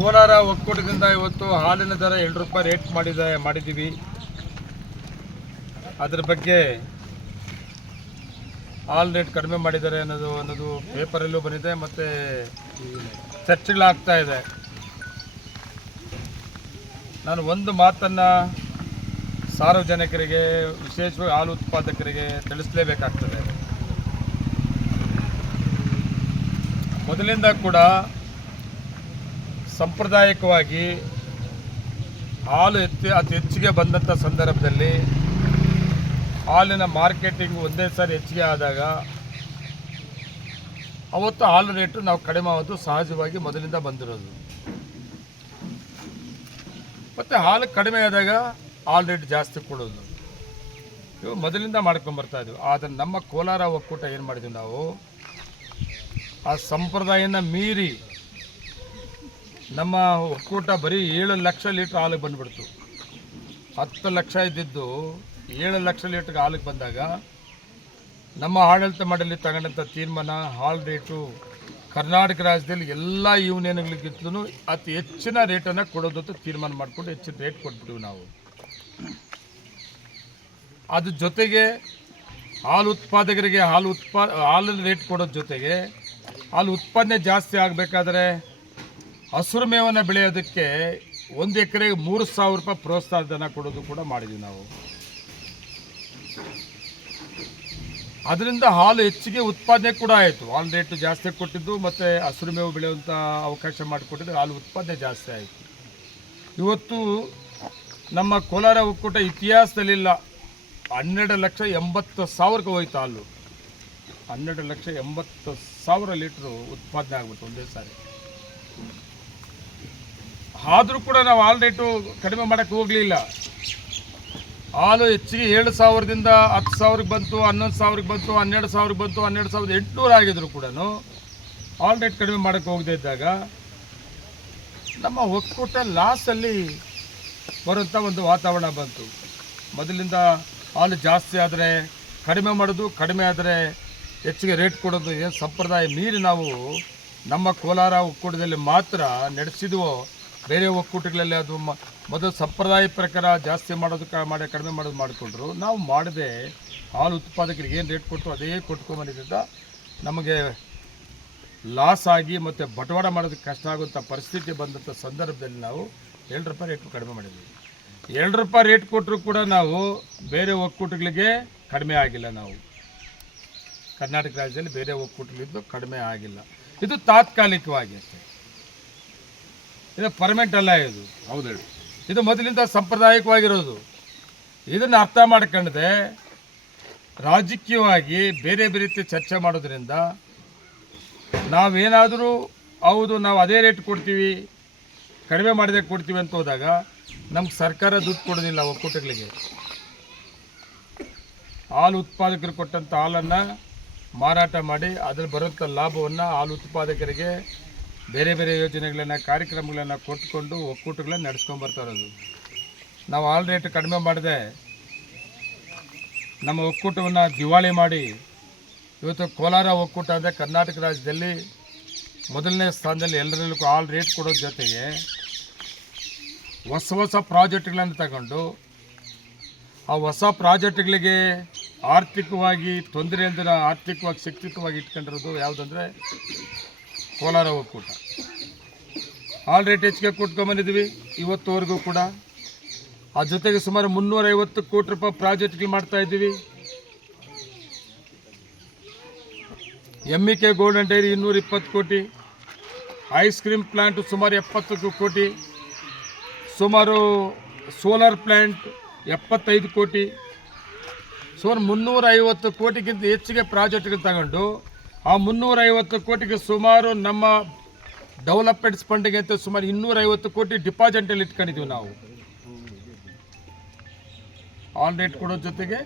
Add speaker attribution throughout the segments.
Speaker 1: ಕೋಲಾರ ಒಕ್ಕೂಟದಿಂದ ಇವತ್ತು ಹಾಲಿನ ದರ ಎರಡು ರೂಪಾಯಿ ರೇಟ್ ಮಾಡಿದ, ಮಾಡಿದ್ದೀವಿ. ಅದರ ಬಗ್ಗೆ ಹಾಲ್ ರೇಟ್ ಕಡಿಮೆ ಮಾಡಿದ್ದಾರೆ ಅನ್ನೋದು ಅನ್ನೋದು ಪೇಪರಲ್ಲೂ ಬಂದಿದೆ, ಮತ್ತು ಚರ್ಚೆಗಳಾಗ್ತಾ ಇದೆ. ನಾನು ಒಂದು ಮಾತನ್ನು ಸಾರ್ವಜನಿಕರಿಗೆ, ವಿಶೇಷವಾಗಿ ಹಾಲು ಉತ್ಪಾದಕರಿಗೆ ತಿಳಿಸಲೇಬೇಕಾಗ್ತದೆ. ಮೊದಲಿಂದ ಕೂಡ ಸಾಂಪ್ರದಾಯಿಕವಾಗಿ ಹಾಲು ಎತ್ತಿ ಅತಿ ಹೆಚ್ಚಿಗೆ ಬಂದಂಥ ಸಂದರ್ಭದಲ್ಲಿ ಹಾಲಿನ ಮಾರ್ಕೆಟಿಂಗ್ ಒಂದೇ ಸಾರಿ ಹೆಚ್ಚಿಗೆ ಆದಾಗ ಅವತ್ತು ಹಾಲು ರೇಟು ನಾವು ಕಡಿಮೆ ಆಗೋದು ಸಹಜವಾಗಿ ಮೊದಲಿಂದ ಬಂದಿರೋದು. ಮತ್ತು ಹಾಲು ಕಡಿಮೆ ಆದಾಗ ಹಾಲು ರೇಟ್ ಜಾಸ್ತಿ ಕೊಡೋದು. ಇವು ಮೊದಲಿಂದ ಮಾಡ್ಕೊಂಬರ್ತಾ ಇದ್ವಿ. ಆದರೆ ನಮ್ಮ ಕೋಲಾರ ಒಕ್ಕೂಟ ಏನು ಮಾಡಿದ್ವಿ ನಾವು? ಆ ಸಂಪ್ರದಾಯನ ಮೀರಿ ನಮ್ಮ ಒಕ್ಕೂಟ ಬರೀ ಏಳು ಲಕ್ಷ ಲೀಟ್ರ್ ಹಾಲಿಗೆ ಬಂದುಬಿಡ್ತು. ಹತ್ತು ಲಕ್ಷ ಇದ್ದಿದ್ದು ಏಳು ಲಕ್ಷ ಲೀಟ್ರ್ ಹಾಲಿಗೆ ಬಂದಾಗ ನಮ್ಮ ಆಡಳಿತ ಮಂಡಳಿ ತಗೊಂಡಂಥ ತೀರ್ಮಾನ, ಹಾಲ್ ರೇಟು, ಕರ್ನಾಟಕ ರಾಜ್ಯದಲ್ಲಿ ಎಲ್ಲ ಯೂನಿಯನ್ಗಳಿಗಿಂತಲೂ ಅತಿ ಹೆಚ್ಚಿನ ರೇಟನ್ನು ಕೊಡೋದು ಅಂತ ತೀರ್ಮಾನ ಮಾಡಿಕೊಂಡು ಹೆಚ್ಚಿನ ರೇಟ್ ಕೊಟ್ಬಿಟ್ಟಿವಿ ನಾವು. ಅದ್ರ ಜೊತೆಗೆ ಹಾಲು ಉತ್ಪಾದಕರಿಗೆ ಹಾಲು ಉತ್ಪಾ, ಹಾಲಿನ ರೇಟ್ ಕೊಡೋದ್ರ ಜೊತೆಗೆ ಹಾಲು ಉತ್ಪಾದನೆ ಜಾಸ್ತಿ ಆಗಬೇಕಾದ್ರೆ ಹಸಿರು ಮೇವನ್ನು ಬೆಳೆಯೋದಕ್ಕೆ ಒಂದು ಎಕರೆಗೆ ಮೂರು ಸಾವಿರ ರೂಪಾಯಿ ಪ್ರೋತ್ಸಾಹ ಧನ ಕೊಡೋದು ಕೂಡ ಮಾಡಿದ್ವಿ ನಾವು. ಅದರಿಂದ ಹಾಲು ಹೆಚ್ಚಿಗೆ ಉತ್ಪಾದನೆ ಕೂಡ ಆಯಿತು. ಹಾಲು ರೇಟು ಜಾಸ್ತಿ ಕೊಟ್ಟಿದ್ದು, ಮತ್ತು ಹಸಿರು ಮೇವು ಬೆಳೆಯುವಂಥ ಅವಕಾಶ ಮಾಡಿಕೊಟ್ಟಿದ್ದು ಹಾಲು ಉತ್ಪಾದನೆ ಜಾಸ್ತಿ ಆಯಿತು. ಇವತ್ತು ನಮ್ಮ ಕೋಲಾರ ಒಕ್ಕೂಟ ಇತಿಹಾಸದಲ್ಲಿಲ್ಲ. ಹನ್ನೆರಡು ಲಕ್ಷ ಎಂಬತ್ತು ಸಾವಿರಕ್ಕೆ ಹೋಯ್ತು ಹಾಲು. ಹನ್ನೆರಡು ಲಕ್ಷ ಎಂಬತ್ತು ಸಾವಿರ ಲೀಟ್ರು ಉತ್ಪಾದನೆ ಆಗ್ಬಿಟ್ಟು ಒಂದೇ ಸಾರಿ. ಆದರೂ ಕೂಡ ನಾವು ಹಾಲು ರೇಟು ಕಡಿಮೆ ಮಾಡೋಕ್ಕೆ ಹೋಗಲಿಲ್ಲ. ಹಾಲು ಹೆಚ್ಚಿಗೆ ಏಳು ಸಾವಿರದಿಂದ ಹತ್ತು ಸಾವಿರಕ್ಕೆ ಬಂತು, ಹನ್ನೊಂದು ಸಾವಿರಕ್ಕೆ ಬಂತು, ಹನ್ನೆರಡು ಸಾವಿರಕ್ಕೆ ಬಂತು, ಹನ್ನೆರಡು ಸಾವಿರದ ಎಂಟುನೂರು ಆಗಿದ್ರು ಕೂಡ ಹಾಲು ರೇಟ್ ಕಡಿಮೆ ಮಾಡೋಕ್ಕೆ ಹೋಗದೇ ಇದ್ದಾಗ ನಮ್ಮ ಒಕ್ಕೂಟ ಲಾಸಲ್ಲಿ ಬರುವಂಥ ಒಂದು ವಾತಾವರಣ ಬಂತು. ಮೊದಲಿಂದ ಹಾಲು ಜಾಸ್ತಿ ಆದರೆ ಕಡಿಮೆ ಮಾಡೋದು, ಕಡಿಮೆ ಆದರೆ ಹೆಚ್ಚಿಗೆ ರೇಟ್ ಕೊಡೋದು, ಏನು ಸಂಪ್ರದಾಯ ಮೀರಿ ನಾವು ನಮ್ಮ ಕೋಲಾರ ಒಕ್ಕೂಟದಲ್ಲಿ ಮಾತ್ರ ನಡೆಸಿದ್ವೋ ಬೇರೆ ಒಕ್ಕೂಟಗಳಲ್ಲಿ ಅದು ಮೊದಲು ಸಂಪ್ರದಾಯ ಪ್ರಕಾರ ಜಾಸ್ತಿ ಮಾಡೋದು ಮಾಡಿ, ಕಡಿಮೆ ಮಾಡೋದು ಮಾಡಿಕೊಂಡ್ರು. ನಾವು ಮಾಡದೆ ಹಾಲು ಉತ್ಪಾದಕರಿಗೆ ಏನು ರೇಟ್ ಕೊಟ್ಟು ಅದೇ ಕೊಟ್ಕೊಂಬಂದಿದ್ದರಿಂದ ನಮಗೆ ಲಾಸ್ ಆಗಿ ಮತ್ತು ಬಟವಾಡ ಮಾಡೋದಕ್ಕೆ ಕಷ್ಟ ಆಗುವಂಥ ಪರಿಸ್ಥಿತಿ ಬಂದಂಥ ಸಂದರ್ಭದಲ್ಲಿ ನಾವು ಎರಡು ರೂಪಾಯಿ ರೇಟ್ ಕಡಿಮೆ ಮಾಡಿದ್ವಿ. ಎರಡು ರೂಪಾಯಿ ರೇಟ್ ಕೊಟ್ಟರು ಕೂಡ ನಾವು ಬೇರೆ ಒಕ್ಕೂಟಗಳಿಗೆ ಕಡಿಮೆ ಆಗಿಲ್ಲ ನಾವು. ಕರ್ನಾಟಕ ರಾಜ್ಯದಲ್ಲಿ ಬೇರೆ ಒಕ್ಕೂಟಗಳಿದ್ದು ಕಡಿಮೆ ಆಗಿಲ್ಲ. ಇದು ತಾತ್ಕಾಲಿಕವಾಗಿ ಅಷ್ಟೇ. ಇದು ಪರ್ಮನೆಂಟ್ ಅಲ್ಲ ಇದು.
Speaker 2: ಹೌದು ಹೇಳಿ.
Speaker 1: ಇದು ಮೊದಲಿಂದ ಸಾಂಪ್ರದಾಯಿಕವಾಗಿರೋದು. ಇದನ್ನು ಅರ್ಥ ಮಾಡ್ಕೊಂಡ್ರೆ ರಾಜಕೀಯವಾಗಿ ಬೇರೆ ಬೇರೆ ರೀತಿ ಚರ್ಚೆ ಮಾಡೋದ್ರಿಂದ ನಾವೇನಾದರೂ ಹೌದು ನಾವು ಅದೇ ರೇಟ್ ಕೊಡ್ತೀವಿ ಕಡಿಮೆ ಮಾಡಿದೆ ಕೊಡ್ತೀವಿ ಅಂತ ಹೋದಾಗ ನಮ್ಗೆ ಸರ್ಕಾರ ದುಡ್ಡು ಕೊಡೋದಿಲ್ಲ ಒಕ್ಕೂಟಗಳಿಗೆ. ಹಾಲು ಉತ್ಪಾದಕರು ಕೊಟ್ಟಂಥ ಹಾಲನ್ನು ಮಾರಾಟ ಮಾಡಿ ಅದ್ರಲ್ಲಿ ಬರುವಂಥ ಲಾಭವನ್ನು ಹಾಲು ಉತ್ಪಾದಕರಿಗೆ ಬೇರೆ ಬೇರೆ ಯೋಜನೆಗಳನ್ನು, ಕಾರ್ಯಕ್ರಮಗಳನ್ನು ಕೊಟ್ಟುಕೊಂಡು ಒಕ್ಕೂಟಗಳನ್ನು ನಡೆಸ್ಕೊಂಡು ಬರ್ತಾ ಇರೋದು. ನಾವು ಆಲ್ ರೇಟ್ ಕಡಿಮೆ ಮಾಡಿದೆ ನಮ್ಮ ಒಕ್ಕೂಟವನ್ನು ದಿವಾಳಿ ಮಾಡಿ, ಇವತ್ತು ಕೋಲಾರ ಒಕ್ಕೂಟ ಅಂದರೆ ಕರ್ನಾಟಕ ರಾಜ್ಯದಲ್ಲಿ ಮೊದಲನೇ ಸ್ಥಾನದಲ್ಲಿ ಎಲ್ಲರಲ್ಲೂ ಆಲ್ ರೇಟ್ ಕೊಡೋ ಜೊತೆಗೆ ಹೊಸ ಹೊಸ ಪ್ರಾಜೆಕ್ಟ್ಗಳನ್ನು ತಗೊಂಡು, ಆ ಹೊಸ ಪ್ರಾಜೆಕ್ಟ್ಗಳಿಗೆ ಆರ್ಥಿಕವಾಗಿ ತೊಂದರೆ ಅಂದರೆ ಆರ್ಥಿಕವಾಗಿ ಶಕ್ತಿಕವಾಗಿ ಇಟ್ಕೊಂಡಿರೋದು ಯಾವುದಂದರೆ ಕೋಲಾರ ಒಕ್ಕೂಟ. ಆಲ್ ರೇಟ್ ಹೆಚ್ಚಿಗೆ ಕೊಟ್ಕೊಂಬಂದಿದ್ವಿ ಇವತ್ತುವರೆಗೂ ಕೂಡ. ಆ ಜೊತೆಗೆ ಸುಮಾರು ಮುನ್ನೂರೈವತ್ತು ಕೋಟಿ ರೂಪಾಯಿ ಪ್ರಾಜೆಕ್ಟ್ಗಳು ಮಾಡ್ತಾ ಇದ್ದೀವಿ. M E K golden dairy ಇನ್ನೂರ ಇಪ್ಪತ್ತು ಕೋಟಿ. ಐಸ್ ಕ್ರೀಮ್ ಪ್ಲಾಂಟ್ ಸುಮಾರು ಎಪ್ಪತ್ತು ಕೋಟಿ. ಸುಮಾರು ಸೋಲಾರ್ ಪ್ಲ್ಯಾಂಟ್ ಎಪ್ಪತ್ತೈದು ಕೋಟಿ. ಸುಮಾರು ಮುನ್ನೂರ ಐವತ್ತು ಕೋಟಿಗಿಂತ ಹೆಚ್ಚಿಗೆ ಪ್ರಾಜೆಕ್ಟ್ಗಳು ತಗೊಂಡು ಆ ಮುನ್ನೂರೈವತ್ತು ಕೋಟಿಗೆ ಸುಮಾರು ನಮ್ಮ ಡೆವಲಪ್ಮೆಂಟ್ಸ್ ಫಂಡಿಗೆ ಅಂತ ಸುಮಾರು ಇನ್ನೂರೈವತ್ತು ಕೋಟಿ ಡಿಪಾಸಿಟಲ್ಲಿ ಇಟ್ಕೊಂಡಿದ್ದೀವಿ ನಾವು. ಆನ್ ರೇಟ್ ಕೊಡೋ ಜೊತೆಗೆ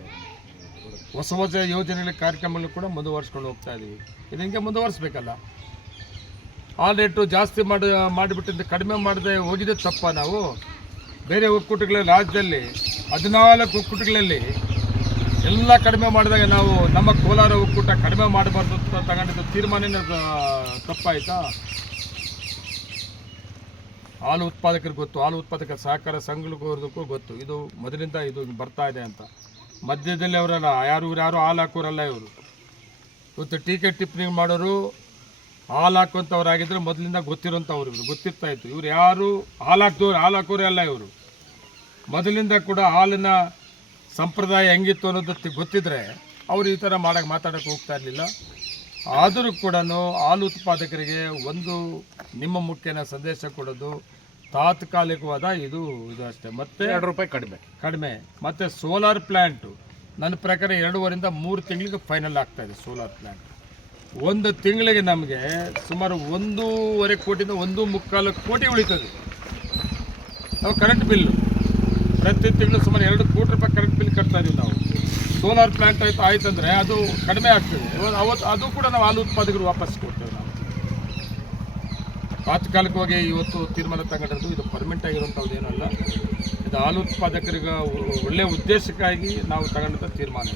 Speaker 1: ಹೊಸ ಹೊಸ ಯೋಜನೆಗಳ ಕಾರ್ಯಕ್ರಮಗಳು ಕೂಡ ಮುಂದುವರ್ಸ್ಕೊಂಡು ಹೋಗ್ತಾ ಇದ್ದೀವಿ ಇದು ಹಿಂಗೆ ಮುಂದುವರಿಸ್ಬೇಕಲ್ಲ. ಆನ್ ರೇಟು ಜಾಸ್ತಿ ಮಾಡಿ, ಮಾಡಿಬಿಟ್ಟಿದ್ದು ಕಡಿಮೆ ಮಾಡದೆ ಹೋಗಿದ್ದೆ ತಪ್ಪ ನಾವು? ಬೇರೆ ಒಕ್ಕೂಟಗಳ ರಾಜ್ಯದಲ್ಲಿ ಹದಿನಾಲ್ಕು ಒಕ್ಕೂಟಗಳಲ್ಲಿ ಎಲ್ಲ ಕಡಿಮೆ ಮಾಡಿದಾಗ ನಾವು ನಮ್ಮ ಕೋಲಾರ ಒಕ್ಕೂಟ ಕಡಿಮೆ ಮಾಡಬಾರ್ದು ಅಂತ ತಗೊಂಡಿದ್ದು ತೀರ್ಮಾನ ತಪ್ಪಾಯ್ತಾ? ಹಾಲು ಉತ್ಪಾದಕರಿಗೆ ಗೊತ್ತು, ಹಾಲು ಉತ್ಪಾದಕ ಸಹಕಾರ ಸಂಘಗಳಿಗೂ ಗೊತ್ತು. ಇದು ಮೊದಲಿಂದ ಇದು ಬರ್ತಾ ಇದೆ ಅಂತ. ಮಧ್ಯದಲ್ಲಿ ಅವರಲ್ಲ, ಯಾರು ಇವ್ರು, ಯಾರು ಹಾಲು ಹಾಕೋರಲ್ಲ ಇವರು. ಇವತ್ತು ಟೀಕೆ ಟಿಪ್ಪಣಿ ಮಾಡೋರು ಹಾಲು ಹಾಕುವಂಥವ್ರಾಗಿದ್ದರೆ ಮೊದಲಿಂದ ಗೊತ್ತಿರೋಂಥವ್ರು ಇವರು. ಗೊತ್ತಿರ್ತಾ ಇತ್ತು. ಇವ್ರು ಯಾರು ಹಾಲು ಹಾಕ್ದವ್ರು, ಹಾಲು ಹಾಕೋರೇ ಅಲ್ಲ ಇವರು. ಮೊದಲಿಂದ ಕೂಡ ಹಾಲಿನ ಸಂಪ್ರದಾಯ ಹೆಂಗಿತ್ತು ಅನ್ನೋದು ಗೊತ್ತಿದ್ರೆ ಅವರು ಈ ಥರ ಮಾಡಕ್ಕೆ ಮಾತಾಡೋಕ್ಕೆ ಹೋಗ್ತಾ ಇರಲಿಲ್ಲ. ಆದರೂ ಕೂಡ ಹಾಲು ಉತ್ಪಾದಕರಿಗೆ ಒಂದು ನಿಮ್ಮ ಮುಖ್ಯನ ಸಂದೇಶ ಕೊಡೋದು ತಾತ್ಕಾಲಿಕವಾದ ಇದು ಇದು ಅಷ್ಟೇ. ಮತ್ತೆ
Speaker 2: ಎರಡು ರೂಪಾಯಿ ಕಡಿಮೆ.
Speaker 1: ಕಡಿಮೆ. ಮತ್ತು ಸೋಲಾರ್ ಪ್ಲ್ಯಾಂಟು ನನ್ನ ಪ್ರಕಾರ ಎರಡೂವರಿಂದ ಮೂರು ತಿಂಗಳಿಗೆ ಫೈನಲ್ ಆಗ್ತಾ ಇದೆ ಸೋಲಾರ್ ಪ್ಲ್ಯಾಂಟ್ ಒಂದು ತಿಂಗಳಿಗೆ ನಮಗೆ ಸುಮಾರು ಒಂದೂವರೆ ಕೋಟಿಯಿಂದ ಒಂದು ಮುಕ್ಕಾಲು ಕೋಟಿ ಉಳಿತದೆ. ನಾವು ಕರೆಂಟ್ ಬಿಲ್ಲು ಪ್ರತಿ ತಿಂಗಳು ಸುಮಾರು ಎರಡು ಕೋಟಿ ರೂಪಾಯಿ ಕರೆಂಟ್ ಬಿಲ್ ಕಟ್ತಾ ಇದೀವಿ ನಾವು. ಸೋಲಾರ್ ಪ್ಲಾಂಟ್ ಆಯ್ತು ಆಯ್ತಂದ್ರೆ ಅದು ಕಡಿಮೆ ಆಗ್ತದೆ. ಅವತ್ತು ಅದು ಕೂಡ ನಾವು ಹಾಲು ಉತ್ಪಾದಕರು ವಾಪಸ್ ಕೊಡ್ತೇವೆ ನಾವು. ತಾತ್ಕಾಲಿಕವಾಗಿ ಇವತ್ತು ತೀರ್ಮಾನ ತಗೊಂಡಿರೋದು ಇದು ಪರ್ಮನೆಂಟ್ ಆಗಿರುವಂಥದ್ದು ಏನಲ್ಲ ಇದು ಹಾಲು ಉತ್ಪಾದಕರಿಗೆ ಒಳ್ಳೆಯ ಉದ್ದೇಶಕ್ಕಾಗಿ ನಾವು ತಗೊಂಡಂಥ ತೀರ್ಮಾನ